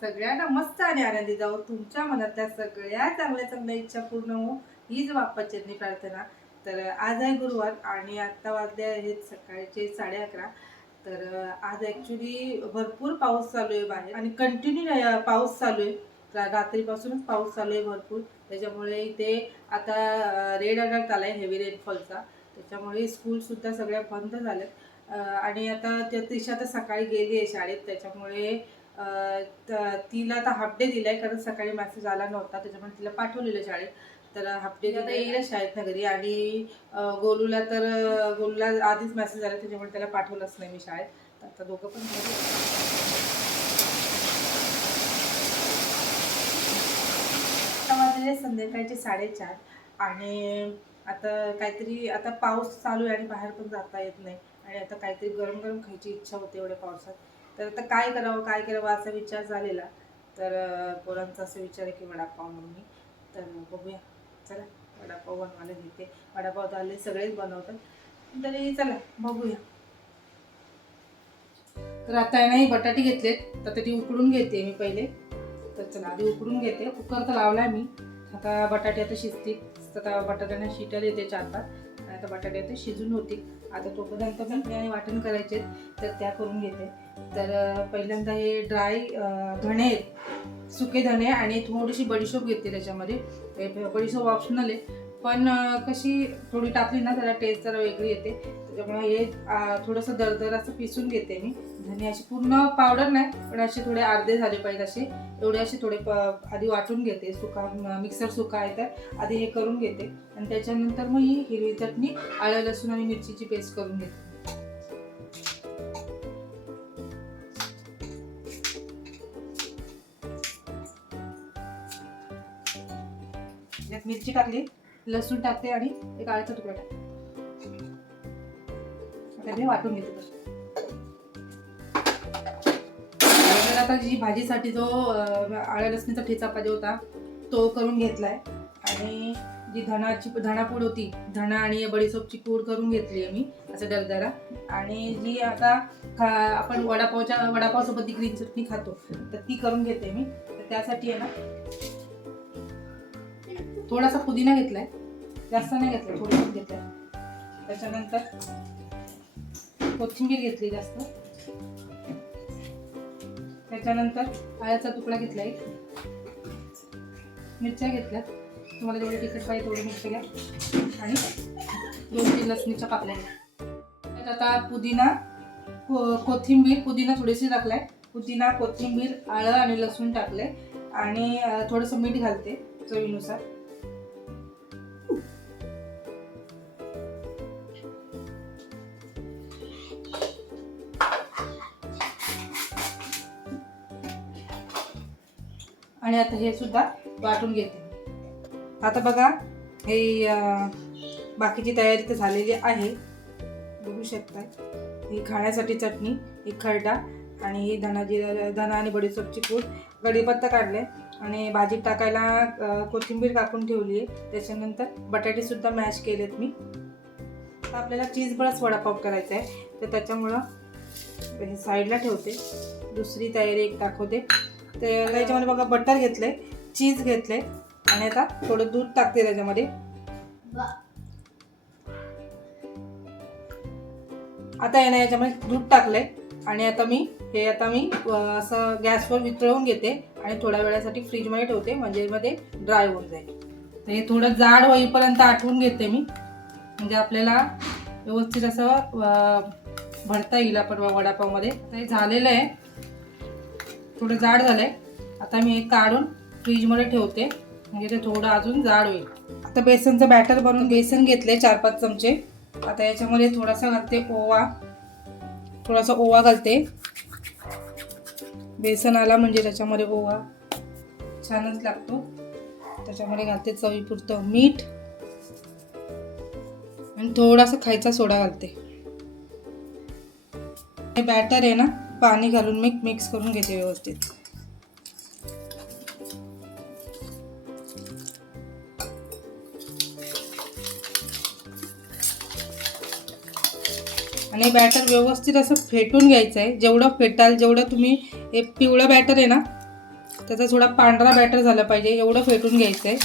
सगळ्यांना मस्त आणि आनंदी जाऊ. तुमच्या मनातल्या सगळ्या चांगल्या चांगल्या इच्छा पूर्ण हो हीच बाप्पाचरणी प्रार्थना. तर आज आहे गुरुवार आणि आत्ता वाजले आहेत सकाळचे साडे अकरा. तर आज ॲक्च्युली भरपूर पाऊस चालू आहे बाहेर आणि कंटिन्यू पाऊस चालू आहे. रात्रीपासूनच पाऊस चालू आहे भरपूर. त्याच्यामुळे इथे आता रेड अलर्ट आला आहे हेवी रेनफॉलचा त्याच्यामुळे स्कूलसुद्धा सगळ्या बंद झाल्यात. आणि आता त्या तिशा तर सकाळी गेली आहे शाळेत. त्याच्यामुळे तिला आता हाफ डे दिला आहे कारण सकाळी मेसेज आला नव्हता त्याच्यामुळे तिला पाठवलेलं शाळेत. तर हाफ डे आता येईल शाळेत घरी आणि गोलूला तर गोलूला आधीच मेसेज आला त्याच्यामुळे त्याला पाठवलंच नाही मी शाळेत. तर आता दोघं पण वाजले संध्याकाळचे साडेचार आणि आता काहीतरी आता पाऊस चालू आहे आणि बाहेर पण जाता येत नाही. आणि आता काहीतरी गरम गरम खायची इच्छा होते एवढ्या पावसात. तर आता काय करावं काय करावं असा विचार झालेला. तर पोरांचा असं विचार आहे की वडापाव म्हणून मी तर बघूया. चला वडापाव बनवायला घेते. वडापाव तर आले सगळेच बनवतात. तरी चला बघूया. तर आता आहे नाही बटाटे घेतलेत. तर ती उकडून घेते मी पहिले. तर चला आधी उकडून घेते. कुकर तर लावलाय मी. आता बटाटे आता शिजतील. आता बटाट्यांना शिटायला येते चार पाच आणि आता बटाटे आता शिजून होतील. आता तोपर्यंत पण आणि वाटण करायचे तर त्या करून घेते. तर पहिल्यांदा हे ड्राय धणे आहेत सुके धणे आणि थोडीशी बडीशोप घेते त्याच्यामध्ये. बडीशोप ऑप्शनल आहे पण कशी थोडी टाकली ना त्याला टेस्ट जरा वेगळी येते. त्याच्यामुळे हे थोडंसं दरदर असं पिसून घेते मी. धने अशी पूर्ण पावडर नाही पण असे थोडे अर्धे झाले पाहिजे असे. एवढे असे थोडे प- आधी वाटून घेते. सुका मिक्सर सुका आहे तर आधी हे करून घेते. आणि त्याच्यानंतर मग ही हिरवी चटणी आळं लसूण आणि मिरचीची पेस्ट करून घेते. मिरची टाकली लसूण टाकते आणि एक आळ्याचा तुकडा टाकते. आता वाटून घेते आता जी भाजीसाठी जो आळ्या लसणीचा ठेचा पाहिजे होता तो करून घेतलाय. आणि जी धणाची धणापूड होती धणा आणि बडीसोपची पूड करून घेतली आहे मी असं दरदरा. आणि जी आता खा आपण वडापावच्या वडापावसोबत ती ग्रीन चटणी खातो तर ती करून घेते मी. तर त्यासाठी आहे ना थोडासा पुदिना घेतलाय. जास्त नाही घेतला थोडं घेतलाय. त्याच्यानंतर कोथिंबीर घेतली जास्त. त्याच्यानंतर आळ्याचा तुकडा घेतला एक. मिरच्या घेतल्या. तुम्हाला जेवढे तिखट पाहिजे तेवढे मिरच्या घ्या. आणि दोन तीन लसणीच्या पाकल्या घ्या. त्यात आता पुदिना को कोथिंबीर पुदिना थोडीशी टाकलाय. पुदिना कोथिंबीर आळं आणि लसूण टाकले आणि थोडंसं मीठ घालते चवीनुसार. आणि आता हे सुद्धा वाटून घेते. आता बघा हे बाकीची तयारी तर झालेली आहे. बघू शकता ही खाण्यासाठी चटणी ही खरडा आणि ही धनाजी धना आणि बडीसोपची पूड. कढीपत्ता काढले आणि भाजीत टाकायला कोथिंबीर कापून ठेवली आहे. त्याच्यानंतर बटाटेसुद्धा मॅश केलेत मी. आता आपल्याला चीज बळच वडापाव करायचा आहे. तर त्याच्यामुळं हे साईडला ठेवते. दुसरी तयारी एक दाखवते. ते याच्यामध्ये बघा बटर घेतले चीज घेतले आणि आता थोडं दूध टाकते त्याच्यामध्ये. आता याने याच्यामध्ये दूध टाकले आणि आता मी हे आता मी असं गॅसवर वितळवून घेते आणि थोड्या वेळासाठी फ्रीजमध्ये ठेवते म्हणजे मध्ये ड्राय होऊन जाईल. तर हे थोडं जाड होईपर्यंत आठवून घेते मी. म्हणजे आपल्याला व्यवस्थित असं भरता येईल आपण वडापावमध्ये. तर हे झालेलं आहे. थोडं जाड झालंय. आता मी एक काढून फ्रीजमध्ये ठेवते. म्हणजे ते थोडं अजून जाड होईल. आता बेसनचं बॅटर बनवून बेसन घेतले चार पाच चमचे. आता याच्यामध्ये थोडासा घालते ओवा. थोडासा ओवा घालते. बेसन आला म्हणजे त्याच्यामध्ये ओवा. छानच लागतो. त्याच्यामध्ये घालते चवीपुरतं मीठ. आणि थोडासा खायचा सोडा घालते. हे बॅटर आहे ना पाणी घालून मी मिक्स करून घेते व्यवस्थित. आणि बॅटर व्यवस्थित असं फेटून घ्यायचं आहे जेवढं फेटाल जेवढं तुम्ही हे पिवळं बॅटर आहे ना त्याचा थोडा पांढरा बॅटर झाला पाहिजे एवढं फेटून घ्यायचं आहे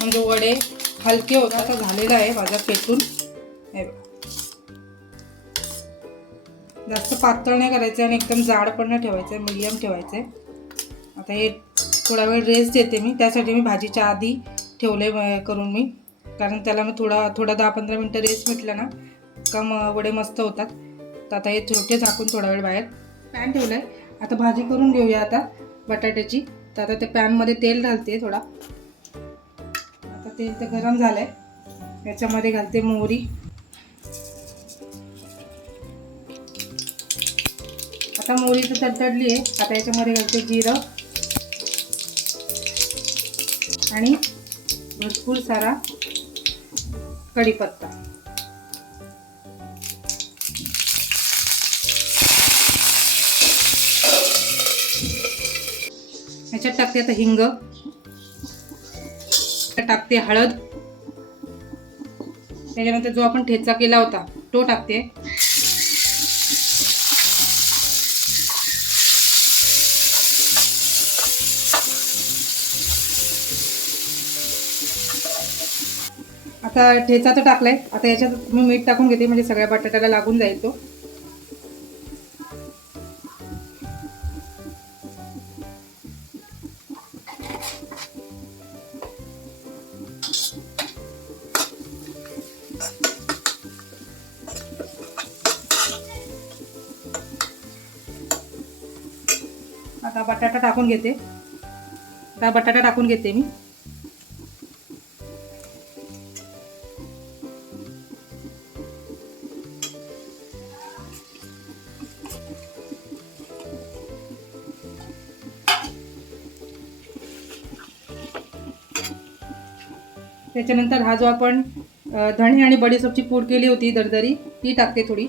म्हणजे वडे हलके होता आता झालेला आहे माझा फेटून. हे बघा. जास्त पातळ नाही करायचं आणि एकदम जाड पण नाही ठेवायचं आहे मीडियम ठेवायचं. आहे आता हे थोडा वेळ रेस्ट देते मी. त्यासाठी मी भाजीच्या आधी ठेवले करून मी. कारण त्याला मी थोडा थोडा दहा पंधरा मिनटं रेस्ट भेटला ना का म वडे मस्त होतात. तर आता हे ठेवते झाकून थोडा वेळ बाहेर पॅन ठेवलं आहे आता भाजी करून घेऊया आता बटाट्याची. तर आता ते पॅनमध्ये तेल घालते थोडा. आता तेल तर गरम झालं आहे याच्यामध्ये घालते मोहरी. आता मोरी तर तडतडली आहे. आता याच्यामध्ये घालते जिरं. आणि भरपूर सारा कढीपत्ता. ह्याच्यात टाकते आता हिंग. त्यात टाकते हळद. त्याच्यानंतर जो आपण ठेचा केला होता तो टाकते. आता ठेचा तर टाकलाय. आता याच्यात मी मीठ टाकून घेते म्हणजे सगळ्या बटाट्याला लागून जाईल तो. आता बटाटा टाकून घेते. आता बटाटा टाकून घेते मी. त्याच्यानंतर हा जो आपण धणे आणि बडीसोपची पूड केली होती दरदरी ती टाकते थोडी.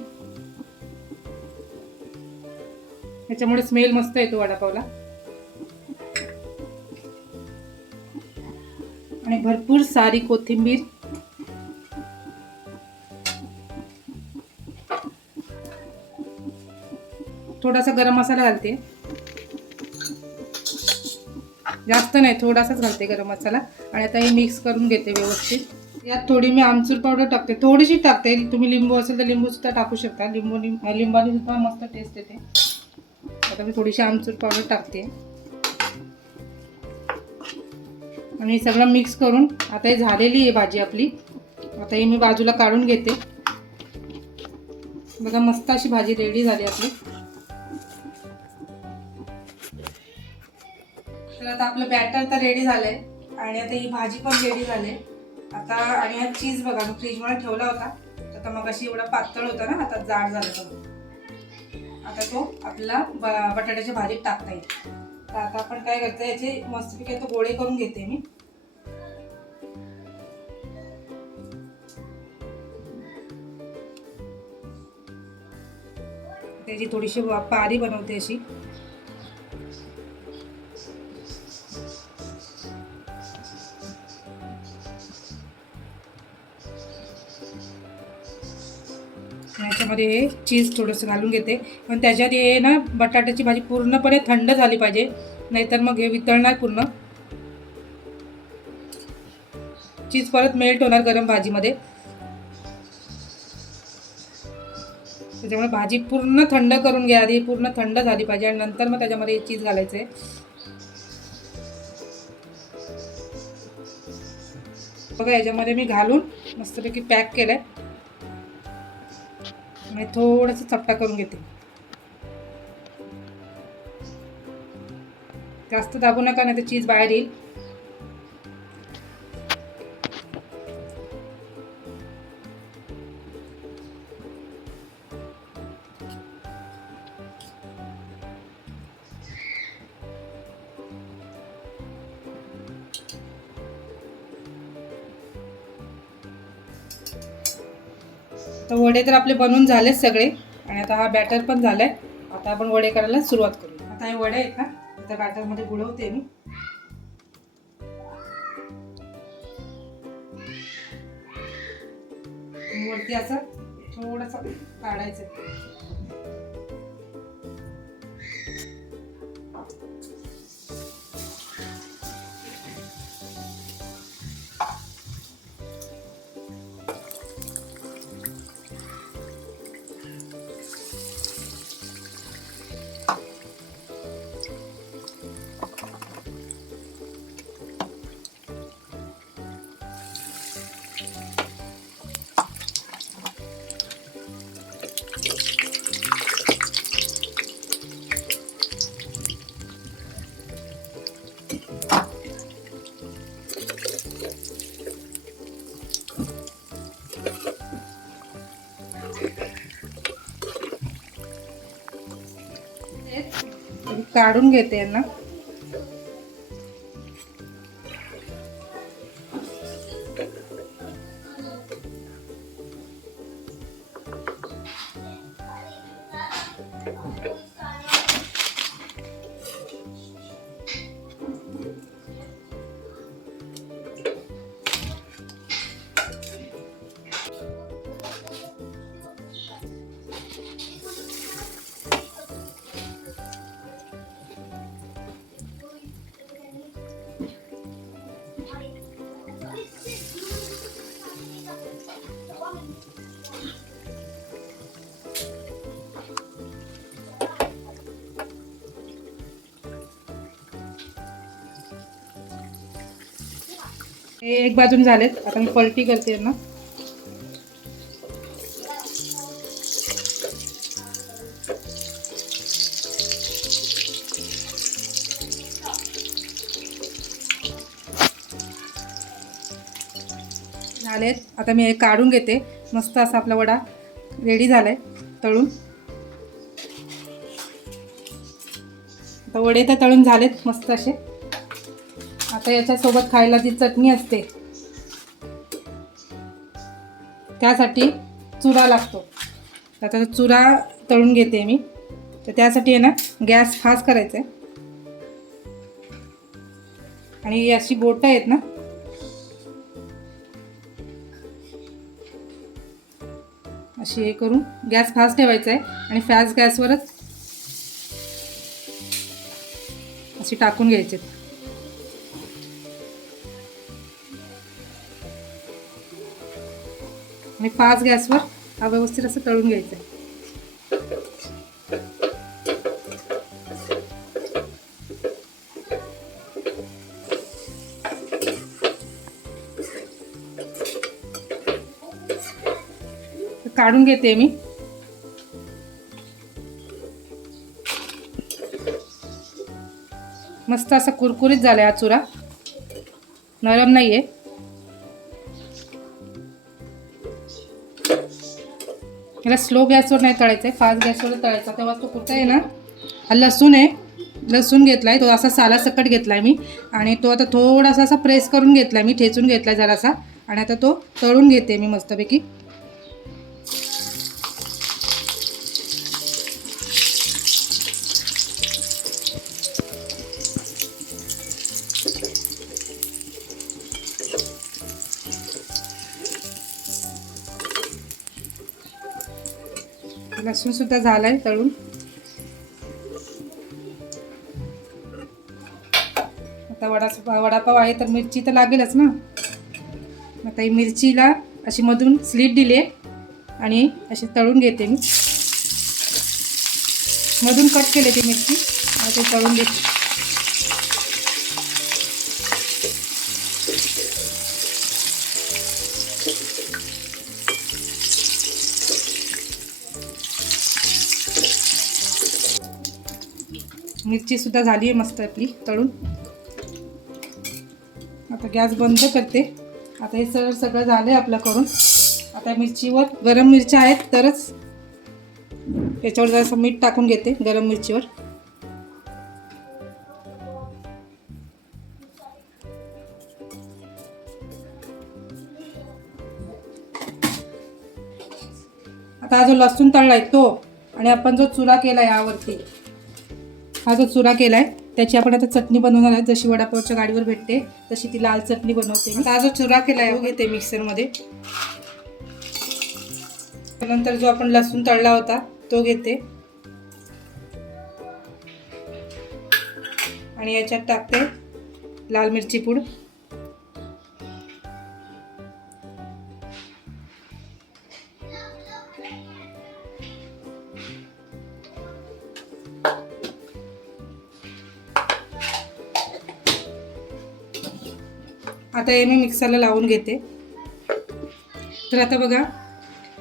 त्याच्यामुळे स्मेल मस्त येतो वडापावला. आणि भरपूर सारी कोथिंबीर. थोडासा गरम मसाला घालते. जास्त नाही थोडासाच घालते गरम मसाला. आणि आता हे मिक्स करून घेते व्यवस्थित. यात थोडी मी आमचूर पावडर टाकते. थोडीशी टाकते. तुम्ही लिंबू असेल तर लिंबूसुद्धा टाकू शकता. लिंबू लिंबाने सुद्धा मस्त टेस्ट येते. आता मी थोडीशी आमचूर पावडर टाकते. आणि सगळं मिक्स करून आता हे झालेली आहे भाजी आपली. आता ही मी बाजूला काढून घेते. बघा मस्त अशी भाजी रेडी झाली आपली. तर आता आपलं बॅटर तर रेडी झालंय. आणि आता ही भाजी पण रेडी झाली. आता आणि हा चीज बघा मी फ्रीजमध्ये ठेवला होता. आता मग अशी एवढा पातळ होता ना आता जाड झाला तो. आता तो आपला ब- बटाट्याच्या भाजीत टाकता येईल. तर आता आपण काय करतो याचे मस्तपैकी तो गोळे करून घेते मी. त्याची थोडीशी पारी बनवते अशी. याच्यामध्ये हे चीज थोडंसं घालून घेते. पण त्याच्यात हे ना बटाट्याची भाजी पूर्णपणे थंड झाली पाहिजे. नाहीतर मग हे वितळणार पूर्ण. चीज परत मेल्ट होणार गरम भाजीमध्ये. त्याच्यामुळे भाजी पूर्ण थंड करून घ्या आधी पूर्ण थंड झाली पाहिजे आणि नंतर मग त्याच्यामध्ये चीज घालायचं आहे बघा याच्यामध्ये मी घालून मस्तपैकी पॅक केलं आहे आणि थोडंसं चपटा करून घेते. जास्त दाबू नका नाही तर चीज बाहेर येईल. तर वडे तर आपले बनवून झालेच सगळे. आणि आता हा बॅटर पण झाला आहे आता आपण वडे करायला सुरुवात करू. आता हे वडे आहेत ना त्या बॅटरमध्ये बुडवते मी. वरती असं थोडंसं काढायचं. काढून घेते यांना. हे एक बाजून झालेत. आता मी पलटी करते ना आता मी हे काढून घेते. मस्त असा आपला वडा रेडी झाला आहे तळून. आता वडे तर तळून झालेत मस्त असे. आता याच्यासोबत खायला जी चटणी असते त्यासाठी चुरा लागतो. आता चुरा तळून घेते मी. तर त्यासाठी आहे ना गॅस फास्ट करायचा आहे आणि अशी बोटं आहेत ना अशी हे करून गॅस फास्ट ठेवायचा आहे आणि फॅस्ट गॅसवरच अशी टाकून घ्यायचे. आणि फास्ट गॅसवर हा व्यवस्थित असं तळून घ्यायचं आहे काढून घेते मी. मस्त असा कुरकुरीत झालाय हा चुरा. नरम नाही आहे याला स्लो गॅसवर नाही तळायचं आहे फास्ट गॅसवर तळायचा. तेव्हा तो कुठं आहे ना हा लसूण आहे. लसूण घेतलाय तो असा साला सकट घेतलाय मी. आणि तो आता थोडासा असा प्रेस करून घेतलाय मी ठेचून घेतलाय जरासा. आणि आता तो तळून घेते मी मस्तपैकी. लसूण सुद्धा झालाय तळून. आता वडा वडापाव आहे तर मिरची तर लागेलच ना. आता ही मिरचीला अशी मधून स्लीट दिली आहे आणि अशी तळून घेते मी. मधून कट केले ती मिरची ते तळून घेते. मिरचीसुद्धा झाली आहे मस्त आपली तळून. आता गॅस बंद करते. आता हे सर सगळं झालं आहे आपलं करून. आता मिरचीवर गरम मिरच्या आहेत तरच याच्यावर जरासं मीठ टाकून घेते गरम मिरचीवर. आता जो लसूण तळला आहे तो आणि आपण जो चुरा केला यावरती हा जो चुरा केलाय त्याची आपण आता चटणी बनवणार आहे. जशी वडापावच्या गाडीवर भेटते तशी ती लाल चटणी बनवते आता हा जो चुरा केलाय तो घेते मिक्सरमध्ये. त्यानंतर जो आपण लसूण तळला होता तो घेते. आणि याच्यात टाकते लाल मिरची पूड. आता हे मी मिक्सरला लावून घेते. तर आता बघा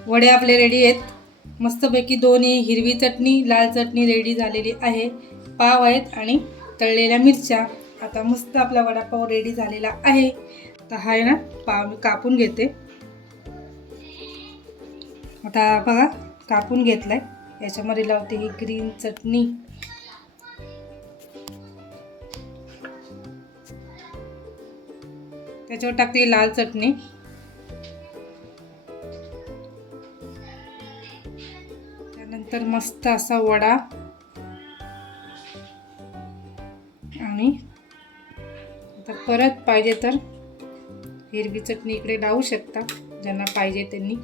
वडे आपले रेडी आहेत. मस्तपैकी दोन्ही हिरवी चटणी लाल चटणी रेडी झालेली आहे. पाव आहेत आणि तळलेल्या मिरच्या. आता मस्त आपला वडापाव रेडी झालेला आहे. तर हा आहे ना पाव मी कापून घेते. आता बघा कापून घेतलाय. याच्यामध्ये लावते ही ग्रीन चटणी. त्याच्यावर टाकते लाल चटणी. त्यानंतर मस्त असा वडा. आणि आता परत पाहिजे तर हिरवी चटणी इकडे लावू शकता ज्यांना पाहिजे त्यांनी.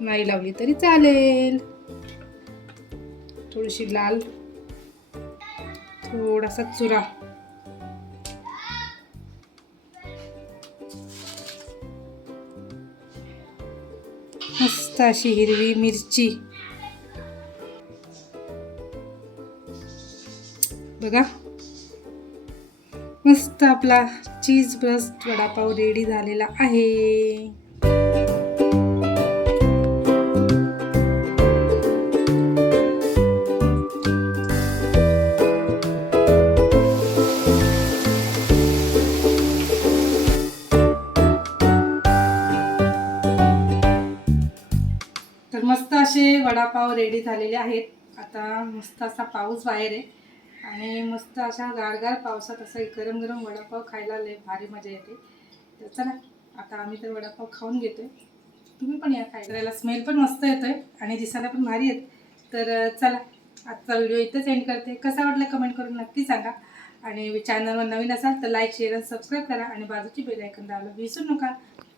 नाही लावली तरी चालेल. थोडीशी लाल थोडासा चुरा. मस्त अशी हिरवी मिरची. बघा. मस्त आपला चीज ब्रस्ट वडापाव रेडी झालेला आहे. असे वडापाव रेडी झालेले आहेत. आता मस्त असा पाऊस बाहेर आहे. आणि मस्त अशा गारगार पावसात असं गरम गरम वडापाव खायला लय भारी मजा येते. तर चला आता आम्ही तर वडापाव खाऊन घेतोय. तुम्ही पण या खायला. स्मेल पण मस्त येतोय आणि दिसायला पण भारी आहेत. तर चला आजचा व्हिडिओ इथंच एंड करते. कसा वाटला कमेंट करून नक्की सांगा. आणि चॅनलवर नवीन असाल तर लाईक शेअर आणि सबस्क्राईब करा. आणि बाजूची बेल आयकन दाबलं विसरू नका.